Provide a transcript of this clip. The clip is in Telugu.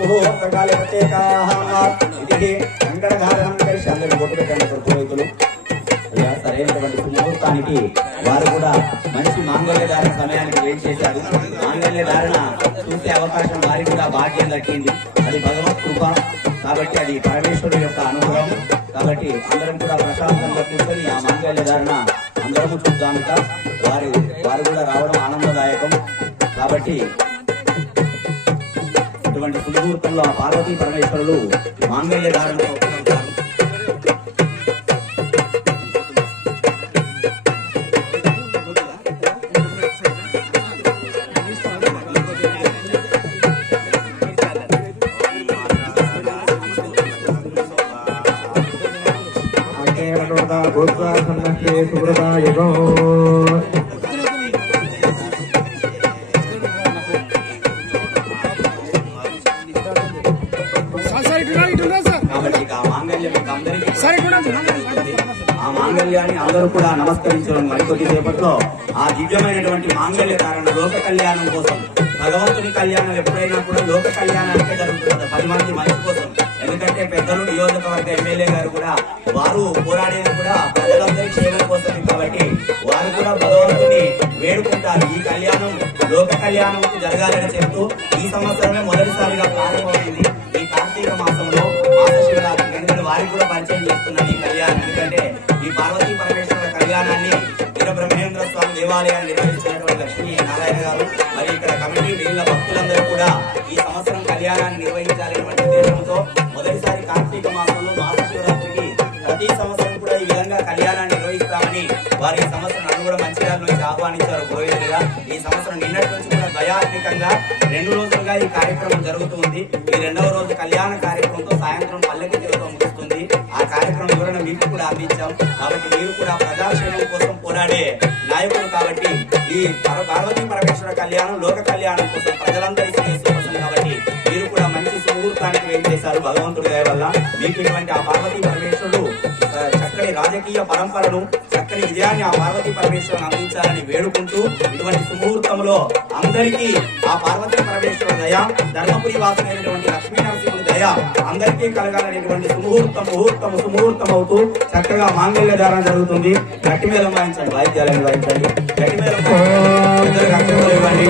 ముహూర్తకాలే ప్రత్యేకాః ఇది కంకణధారణం కలిసి అందరూ బొట్టు పెట్టండి పురోహితులు. సరైనటువంటి ముహూర్తానికి వారు కూడా మంచి మాంగళ్య ధారణ సమయానికి వెయిట్ చేశారు. మాంగళ్య ధారణ చూసే అవకాశం వారికి కూడా భాగ్యం దక్కింది. అది భగవత్ కృప కాబట్టి, అది పరమేశ్వరుడు యొక్క అనుగ్రహం కాబట్టి అందరం కూడా ప్రశాంతంగా కూర్చొని ఆ మాంగళ్య ధారణ అందరము చూద్దాముట. వారు కూడా రావడం ఆనందదాయకం కాబట్టి ఇటువంటి సుముహూర్తంలో ఆ పార్వతీ పరమేశ్వరులు మాంగళ్య ధారణతో ఉపయోగిస్తారు. ఆ మాంగళ్యాన్ని అందరూ కూడా నమస్కరించడం మరికొద్ది సేపట్లో ఆ దివ్యమైనటువంటి మాంగళ్య ధారణ లోక కళ్యాణం కోసం. భగవంతుని కళ్యాణం ఎప్పుడైనా కూడా లోక కళ్యాణానికే జరుగుతుంది, 10 మంది మంచి కోసం. ఎందుకంటే పెద్దలు నియోజకవర్గ ఎమ్మెల్యే గారు కూడా వారు పోరాడేది కూడా ప్రజలందరి క్షేమం కోసమే కాబట్టి వారు కూడా భగవంతుని వేడుకుంటారు. ఈ కళ్యాణం లోక కళ్యాణం జరగాలని చెబుతూ ఈ సంవత్సరమే మొదటిసారిగా ప్రారంభమైంది. ఈ కార్తీక మాసంలో మాస శివరాత్రి ఎందుకంటే వారికి కూడా పరిచయం చేస్తున్నారు ఈ కళ్యాణం. ఎందుకంటే ఈ పార్వతీ పరమేశ్వర కళ్యాణాన్ని వీరబ్రహ్మేంద్ర స్వామి దేవాలయాన్ని నిర్వహిస్తున్నటువంటి లక్ష్మీ నారాయణ గారు మరి ఇక్కడ కమిటీ మిగిలిన భక్తులందరూ కూడా ఈ సంవత్సరం కళ్యాణాన్ని నిర్వహించాలనేటువంటి ఉద్దేశంతో మొదటిసారి కార్తీక మాసంలో మాస శివరాత్రికి ప్రతి సంవత్సరం కూడా ఈ విధంగా కళ్యాణాన్ని నిర్వహిస్తామని వారి ఈ సంవత్సరం నన్ను కూడా మంచిర్యాల నుంచి ఆహ్వానించారు పురోహితులుగా. ఈ సంవత్సరం నిన్నటి నుంచి కూడా దయాత్మికంగా 2 రోజులుగా ఈ కార్యక్రమం జరుగుతుంది. ఈ 2వ రోజు కళ్యాణ కార్యక్రమంతో సాయంత్రం పల్లకి తిరుగుతూ ముగుస్తుంది. ఆ కార్యక్రమం వివరణ మీకు కూడా అందించాం కాబట్టి మీరు కూడా ప్రజాక్షేమం కోసం పోరాడే నాయకులు కాబట్టి ఈ పార్వతీ పరమేశ్వర కళ్యాణం లోక కళ్యాణం కోసం ప్రజలందరి శ్రేయస్సు కోసం కాబట్టి మీరు కూడా మంచి ముహూర్తానికి వెయిట్ చేశారు. భగవంతుడి దయ వల్ల మీకు ఇటువంటి ఆ పార్వతీ పరమేశ్వరుడు చక్కని రాజకీయ పరంపరను చక్కని విజయాన్ని ఆ పార్వతీ పరమేశ్వరుని అందించాలని వేడుకుంటూ ఇటువంటి సుముహూర్తంలో అందరికీ ఆ పార్వతీ పరమేశ్వరుడు దయ, ధర్మపురి వాసులైనటువంటి లక్ష్మీ నరసింహుడి దయ అందరికీ కలగాలనేటువంటి సుముహూర్తం అవుతూ చక్కగా మాంగళ్య ధారణ జరుగుతుంది. గట్టి మేళం వాయించండి, వాయిద్యాలను వాయించండి, గట్టి మేళం ఇవ్వండి.